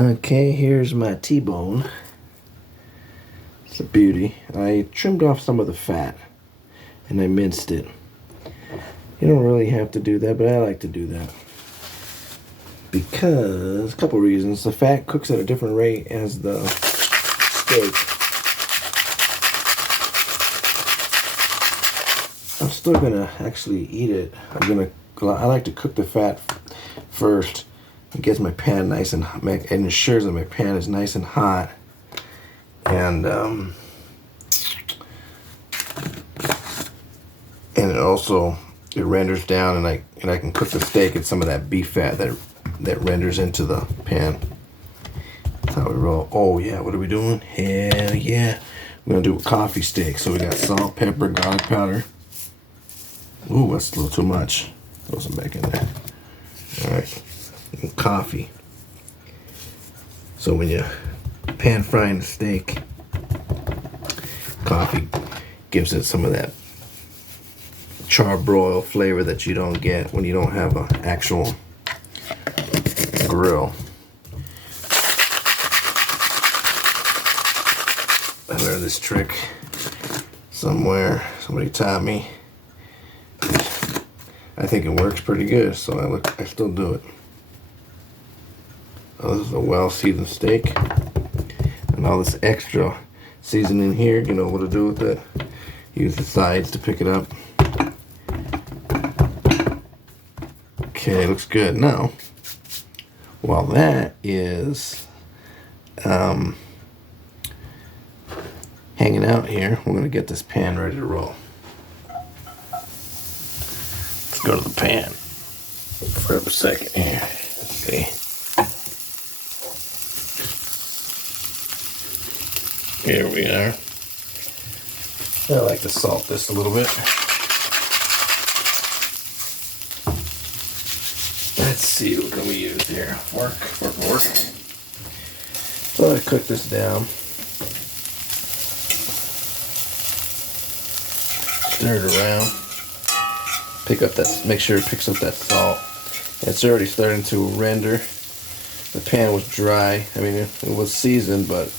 Okay, here's my T-bone. It's a beauty. I trimmed off some of the fat and I minced it. You don't really have to do that, but I like to do that. Because, a couple reasons. The fat cooks at a different rate as the steak. I'm still gonna actually eat it. I like to cook the fat first. It gets my pan nice and ensures that my pan is nice and hot. And it renders down, and I can cook the steak and some of that beef fat that renders into the pan. That's how we roll. Oh yeah, what are we doing? Hell yeah. We're gonna do a coffee steak. So we got salt, pepper, garlic powder. Ooh, that's a little too much. Throw some back in there. Alright. And coffee. So when you pan frying the steak, coffee gives it some of that charbroil flavor that you don't get when you don't have an actual grill. I learned this trick somewhere. Somebody taught me. I think it works pretty good, so I still do it. Oh, this is a well-seasoned steak. And all this extra seasoning here, you know what to do with it. Use the sides to pick it up. Okay, looks good. Now, while that is hanging out here, we're gonna get this pan ready to roll. Let's go to the pan for a second here. Okay. Here we are. I like to salt this a little bit. Let's see, what can we use here? Fork. So I cook this down. Stir it around. Make sure it picks up that salt. It's already starting to render. The pan was dry. I mean, it was seasoned, but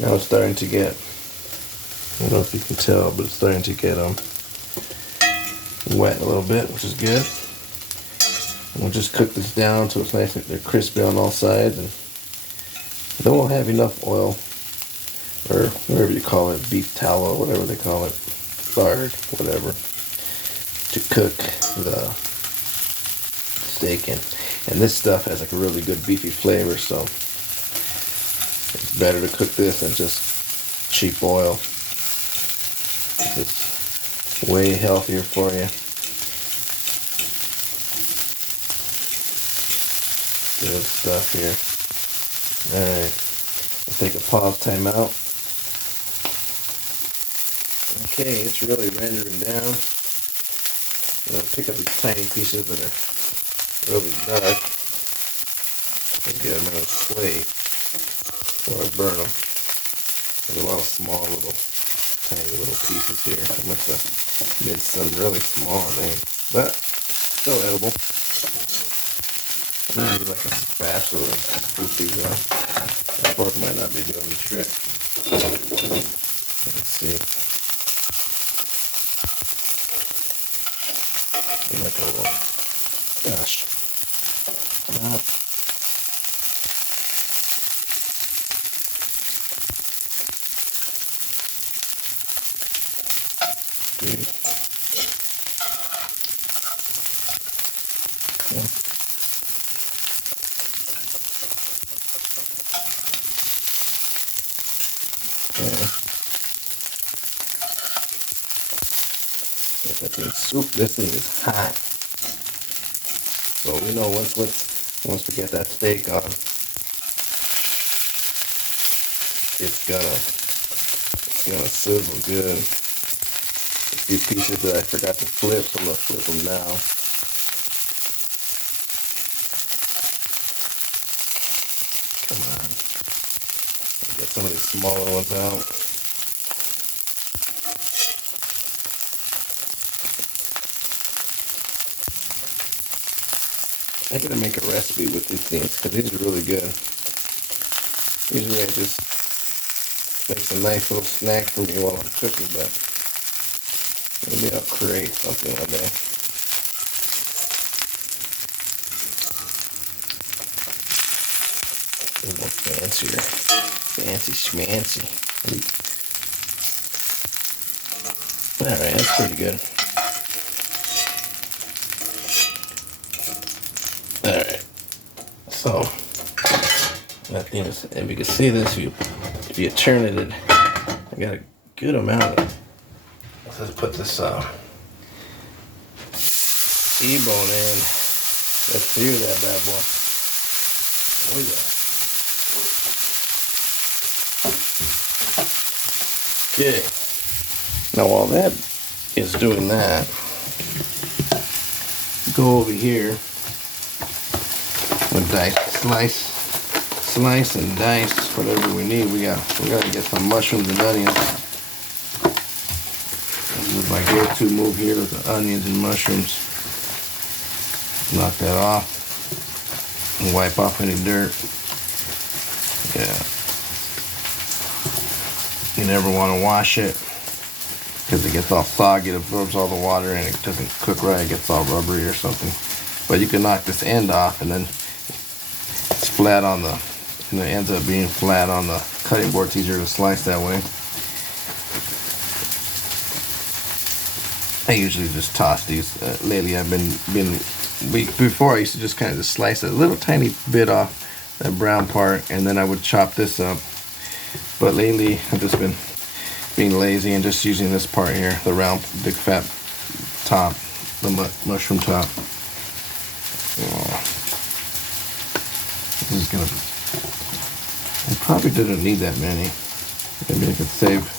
now it's starting to get, I don't know if you can tell, but it's starting to get wet a little bit, which is good. And we'll just cook this down until it's nice and they're crispy on all sides. And then we'll have enough oil, or whatever you call it, beef tallow, whatever they call it, lard, whatever, to cook the steak in. And this stuff has like a really good beefy flavor, so it's better to cook this than just cheap oil. It's way healthier for you. Good stuff here. Alright, we'll take a pause, time out. Okay, it's really rendering down. I'm gonna pick up these tiny pieces that are really dark and get them on a plate before I burn them. There's a lot of small tiny little pieces here. I must have made some really small there, but still edible. I'm gonna need like a spatula to scoop these out. That fork might not be doing the trick. Let's see. Like a little, gosh. Dude. Yeah. This thing is hot. So we know once we get that steak on, it's gonna sizzle good. A few pieces that I forgot to flip, so I'm gonna flip them now. Come on. Get some of these smaller ones out. I gotta make a recipe with these things because these are really good. Usually I just make a nice little snack for me while I'm cooking, but maybe I'll create something one day. A little fancier. Fancy schmancy. Alright, that's pretty good. Alright. So that is, if you can see this, if you turn it, I got a good amount of it. Let's put this E-bone in. Let's sear that bad boy. Oh yeah. Okay. Now while that is doing that, go over here and slice and dice whatever we need. We gotta get some mushrooms and onions. This is my go-to move here with the onions and mushrooms. Knock that off and wipe off any dirt. Yeah. You never want to wash it because it gets all soggy, it absorbs all the water and it doesn't cook right, it gets all rubbery or something. But you can knock this end off and then it's flat on the, and it ends up being flat on the cutting board. It's easier to slice that way. I usually just toss these. Lately I've been before I used to just kind of just slice a little tiny bit off that brown part and then I would chop this up. But lately I've just been being lazy and just using this part here, the round, big fat top, the mushroom top. Oh. This is gonna be, I probably didn't need that many. Maybe I could save,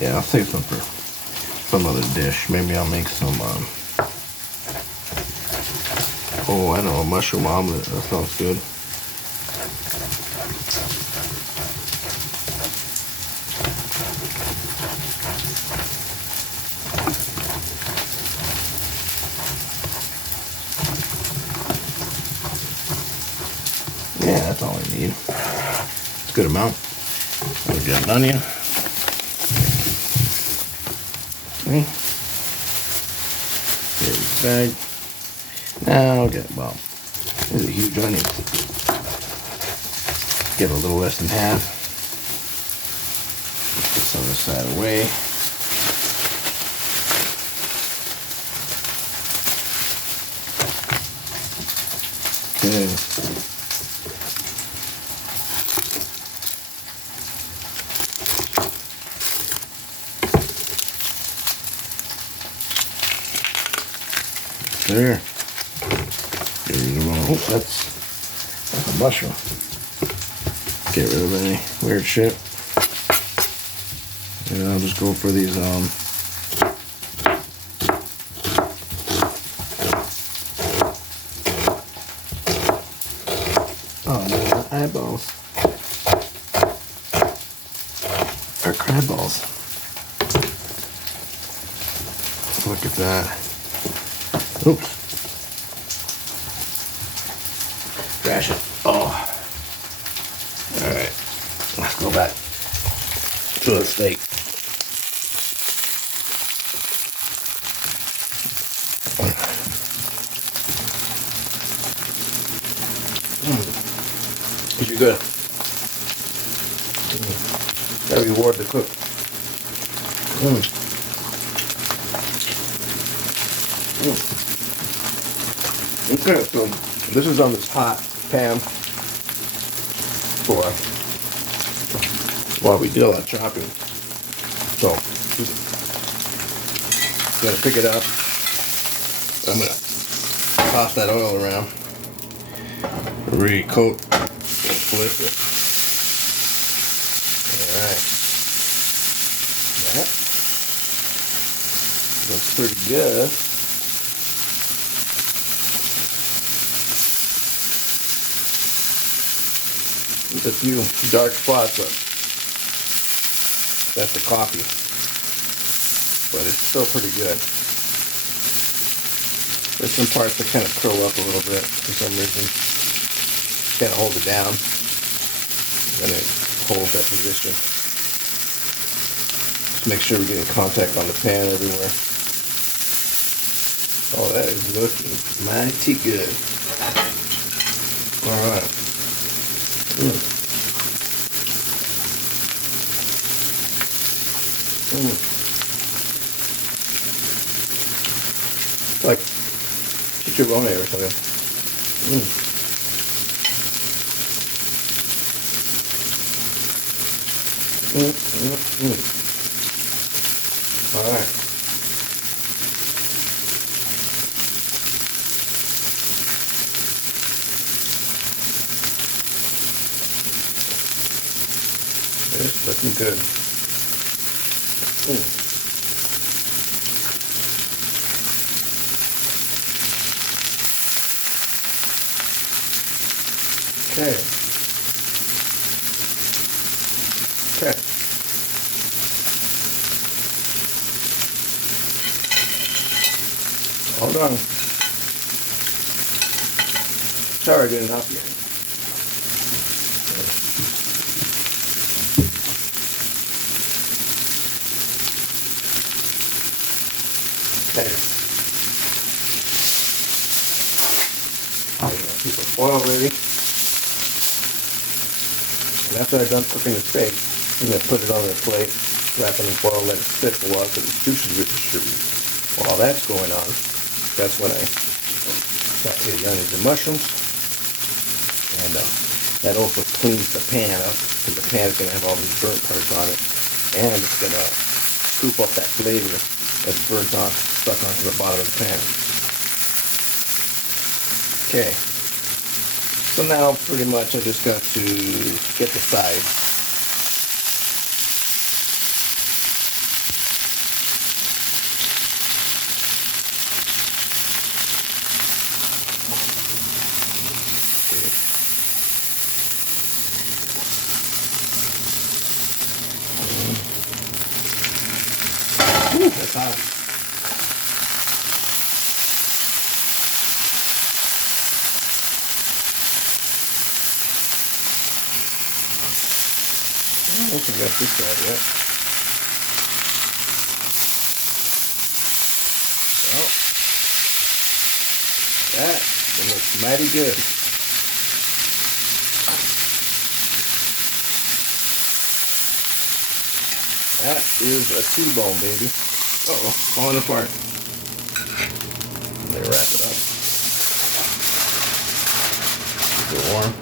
yeah, I'll save some for some other dish. Maybe I'll make some, oh, I don't know, mushroom omelet, that sounds good. Yeah, that's all I need. It's a good amount. I'll get an onion. Okay. Here's the bag. Now I'll get, well, this is a huge onion. Get a little less than half. Put this other side away. Okay. There. Oh, that's a mushroom. Get rid of any weird shit. And I'll just go for these oh man, the eyeballs are crab balls. Look at that. Oops. Crash it. Oh. Alright. Let's go back to the steak. You're good. Gotta reward the cook. Okay, so this is on this hot pan for while we do all that chopping. So just gonna pick it up. I'm gonna toss that oil around, recoat and flip it. Alright. That looks pretty good. With a few dark spots, but that's the coffee. But it's still pretty good. There's some parts that kind of curl up a little bit for some reason. Kind of hold it down. and it holds that position. Just make sure we're getting contact on the pan everywhere. Oh, that is looking mighty good. All right. Like chicharrone or something. All right. It's looking good. Okay. Okay. Hold on. Sorry I didn't help you. Okay. Keep the foil ready. And after I'm done cooking the steak, I'm going to put it on the plate, wrap it in foil, let it sit for a while so the juices get distributed. While that's going on, that's when I saute the onions and mushrooms. And that also cleans the pan up, because the pan is going to have all these burnt parts on it. And it's going to scoop up that flavor that's burnt on, stuck onto the bottom of the pan. Okay. So now pretty much I just got to get the sides. Ooh, that's hot. I don't think that's this side yet. Well, that looks mighty good. That is a T-bone, baby. Uh-oh, falling apart. Let me wrap it up. Keep it warm.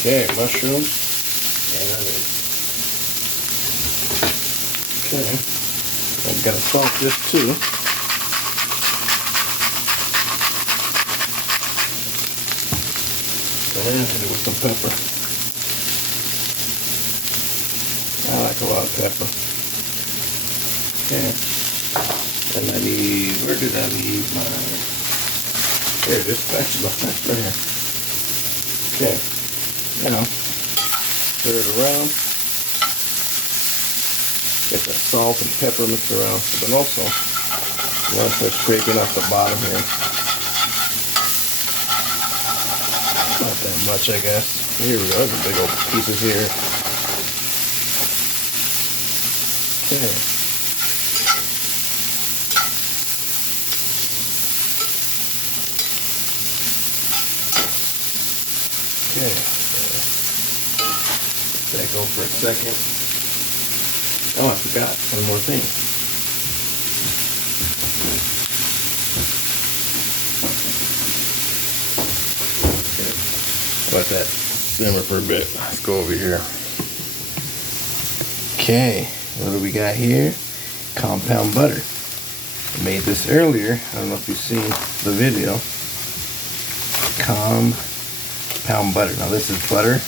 Okay, mushrooms and onions. Okay, I've got to salt this too. And hit it with some pepper. I like a lot of pepper. Okay, and I need, where did I leave my, there it is, spatula, that's right here. Okay. Now, stir it around, get that salt and pepper mixed around, but then also, you want to start scraping off the bottom here. Not that much, I guess. Here we go, there's big old pieces here. Okay. Okay. Let that go for a second. Oh, I forgot one more thing. Okay. Let that simmer for a bit. Let's go over here. Okay, what do we got here? Compound butter. I made this earlier. I don't know if you've seen the video. Compound butter. Now this is butter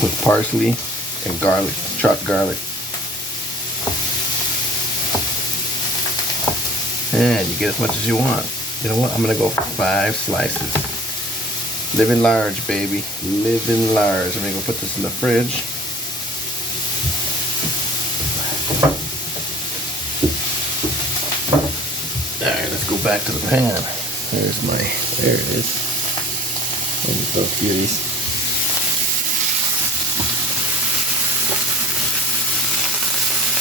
with parsley and garlic, chopped garlic. And you get as much as you want. You know what? I'm gonna go for 5 slices. Living large, baby. Living large. I'm gonna go put this in the fridge. go back to the pan. There's my, there it is. These little cuties.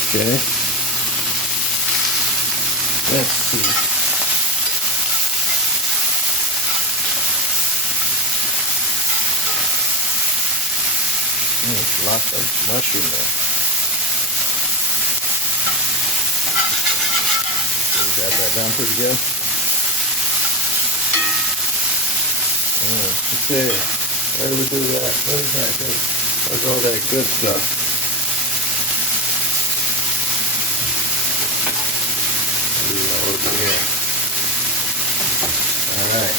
Okay. Let's see. Lots of mushroom there. So we got that down pretty good. Okay, where do we do that? What is that good? Where's all that good stuff? Do that over here. Alright.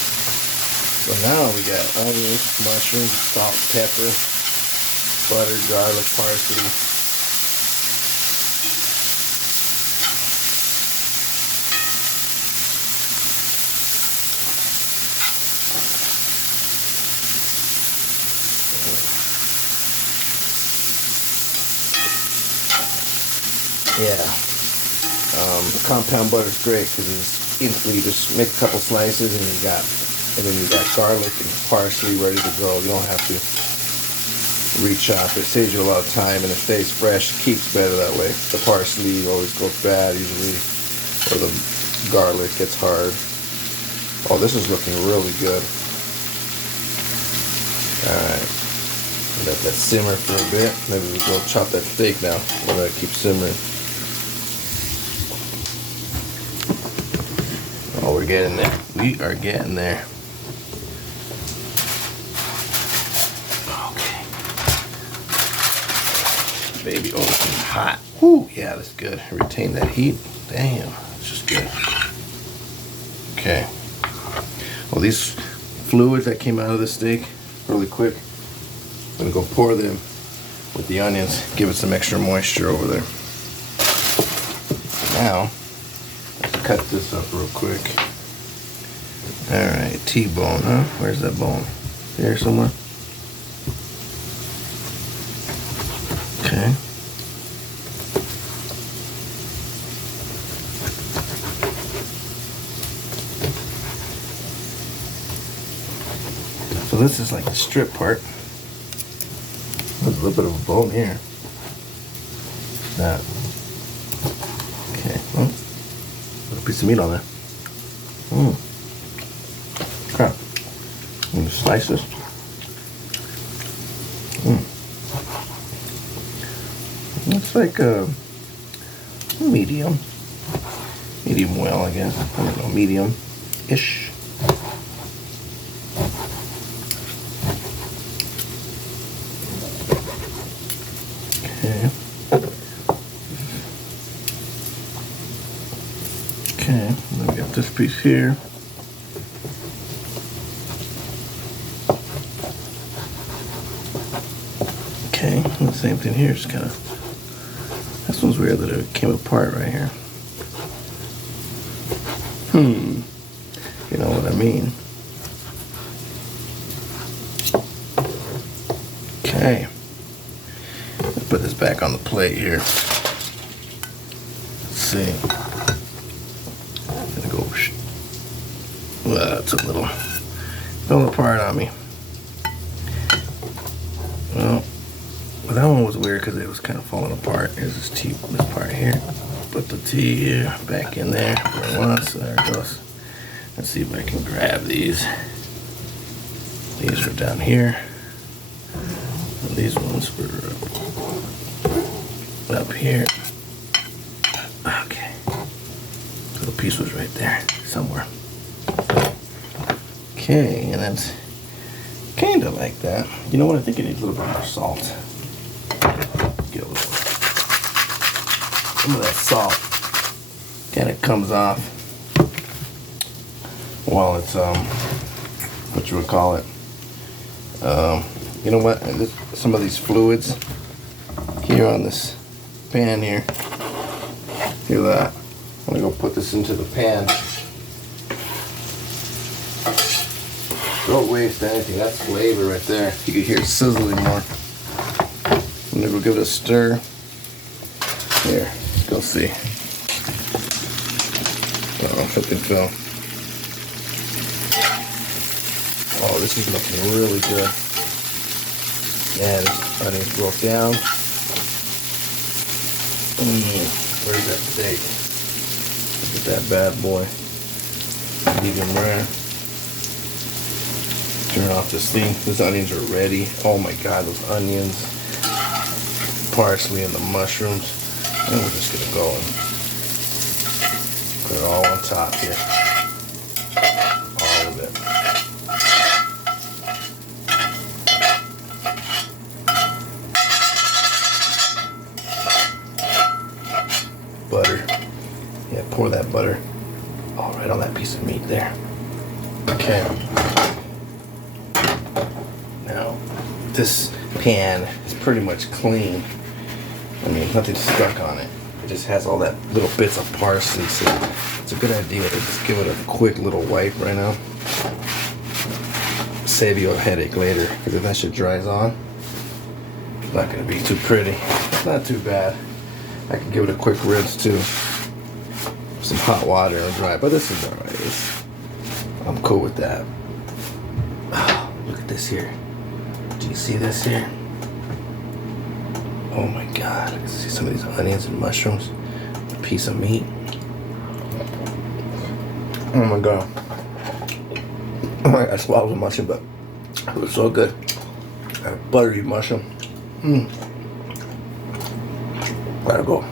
So now we got onions, mushrooms, salt, pepper, butter, garlic, parsley. Yeah, compound butter is great because it's instantly, you just make a couple slices and then you got garlic and parsley ready to go. You don't have to re-chop. It saves you a lot of time and it stays fresh. It keeps better that way. The parsley always goes bad usually, or the garlic gets hard. Oh, this is looking really good. All right. Let that simmer for a bit. Maybe we go chop that steak now. We'll let it keep simmering. Oh, we're getting there. We are getting there. Okay. Baby, oh, it's hot. Whew, yeah, that's good. Retain that heat. Damn, it's just good. Okay. Well, these fluids that came out of the steak really quick, I'm gonna go pour them with the onions, give it some extra moisture over there. Now, let's cut this up real quick. Alright, T-bone, huh? Where's that bone? Here somewhere? Okay. So this is like the strip part. There's a little bit of a bone here. That. Okay, well, a piece of meat on there. Crap. I'm gonna slice this. Looks like a medium. Medium well, I guess. I don't know, medium-ish. Okay. Okay, then we got this piece here. Okay, and the same thing here, just kind of, this one's weird that it came apart right here. You know what I mean. Okay. Let's put this back on the plate here. Let's see. I'm gonna go, well, it's a little, fell apart on me. Well, that one was weird because it was kind of falling apart. Here's this part here. Put the tea here, back in there where it was. So there it goes. Let's see if I can grab these. These are down here. And these ones were up here. Okay. Little piece was right there somewhere. Okay, and that's kind of like that. You know what? I think it needs a little bit more salt. Get a little more. Some of that salt kind of comes off while it's what you would call it. You know what? Some of these fluids here on this pan here. Hear that? I'm gonna go put this into the pan. Don't waste anything. That's flavor right there. You can hear it sizzling more. I'm gonna go give it a stir. Here, go see. Oh, something fell. Oh, this is looking really good. Yeah, this onions broke down. Where's that steak? Look at that bad boy. Medium rare. Turn off the steam. Those onions are ready. Oh my god, those onions. Parsley and the mushrooms. And we're just gonna go and put it all on top here. All of it. Butter. Yeah, pour that butter all right on that piece of meat there. Okay. Now, this pan is pretty much clean. I mean, nothing's stuck on it. It just has all that little bits of parsley, so it's a good idea to just give it a quick little wipe right now. Save you a headache later, because if that shit dries on, it's not going to be too pretty. It's not too bad. I can give it a quick rinse too. Some hot water and dry, but this is alright. I'm cool with that. Oh, look at this here. Do you see this here? Oh my god, I can see some of these onions and mushrooms. A piece of meat. Oh my god. I swallowed the mushroom, but it was so good. A buttery mushroom. Gotta go.